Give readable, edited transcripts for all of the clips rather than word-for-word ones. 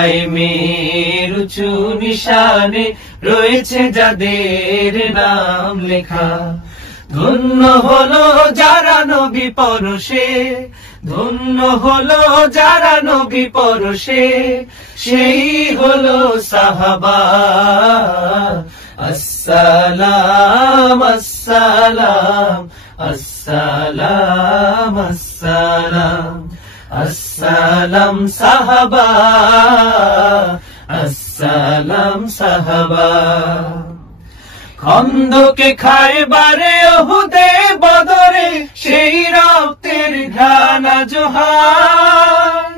মেয়ের উঁচু নিশানে রয়েছে যাদের নাম লেখা, ধন্য হলো যারা নবী পরশে, ধন্য হলো যারা নবী পরশে, সেই হলো সাহাবা। আসসালাম আসসালাম আসসালাম আসসালাম আসসালাম সাহাবা, আসসালাম সাহাবা। খন্দকে খায়বারে উহুদে বদরে সেই রক্তের ঘ্রাণ জোহার,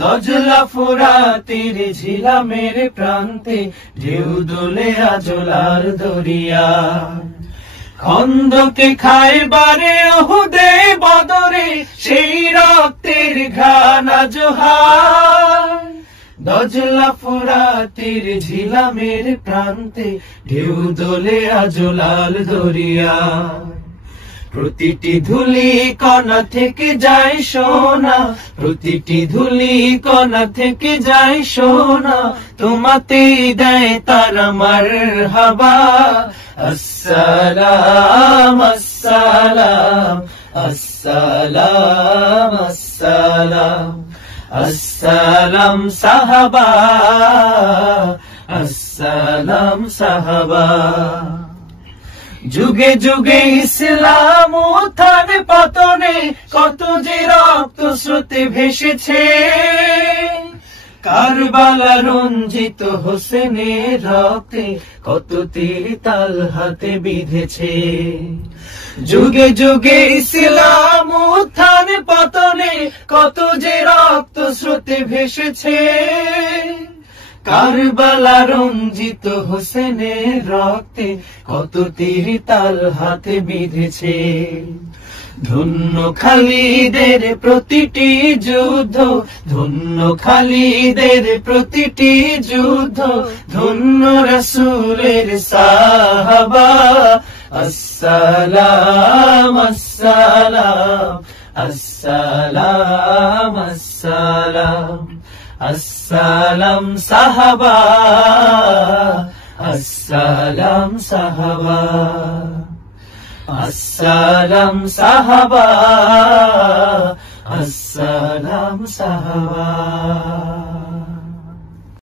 দজলা ফোরাতের ঝিলামের প্রান্তে ঢেউ দোলে আজলার দরিয়া। খন্দকে খায়বারে উহুদে বদরে সেই রক্তের ঘ্রাণ জোহার, দজলা ফোরাতের ঝিলামের প্রান্তে ঢেউ দোলে আজলাল দরিয়া। প্রতিটি ধুলি কণা থেকে যায় সোনা, প্রতিটি ধুলি কণা থেকে যায় সোনা, তোমাতেই দেয় তারা মারহাবা। আসসালাম আসসালাম আসসালাম আসসালাম আসসালাম সাহাবা, আসসালাম সাহাবা। যুগে যুগে ইসলাম উত্থানে পতনে কত যে রক্ত স্রোতে ভেসেছে, কারবালা রঞ্জিত হোসেনের রক্তে কত তীর তাল হাতে বিঁধেছে। যুগে যুগে ইসলাম উত্থানে পতনে কত যে রক্ত স্রোতে ভেসেছে, কারবালা রঞ্জিত হোসেনের রক্তে কত তীর তাল হাতে বিঁধেছে। ধন্য খালিদের প্রতিটি যুদ্ধ, ধন্য খালিদের প্রতিটি যুদ্ধ, ধন্য রাসূলের সাহাবা। আসসালাম আসসালাম আসসালাম আসসালাম আসসালাম সাহাবা, আসসালাম সাহাবা আসসালাম সাহাবা আসসালাম সাহাবা।